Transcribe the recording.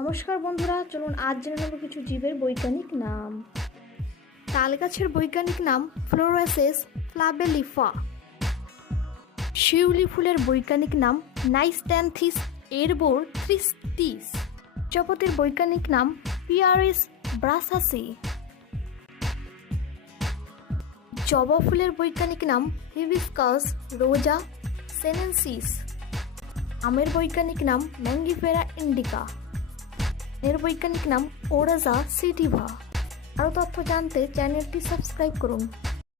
নমস্কার বন্ধুরা, চলুন আজ জেনে নেব কিছু জীবের বৈজ্ঞানিক নাম। তাল গাছের বৈজ্ঞানিক নাম ফ্লোরোসেস ফ্লাবেলিফা। শিউলি ফুলের বৈজ্ঞানিক নাম নাইস্ট্যান্থিস এরবোথ্রিস্টিস। প্রজাপতির বৈজ্ঞানিক নাম পিয়ারিস ব্রাসাসি। জবা ফুলের বৈজ্ঞানিক নাম হিবিস্কাস রোজা সেনেন্সিস। আমের বৈজ্ঞানিক নাম ম্যাঙ্গিফেরা ইন্ডিকা। এর বৈজ্ঞানিক নাম ওরাজা সিটিভা। আরও তথ্য জানতে চ্যানেলটি সাবস্ক্রাইব করুন।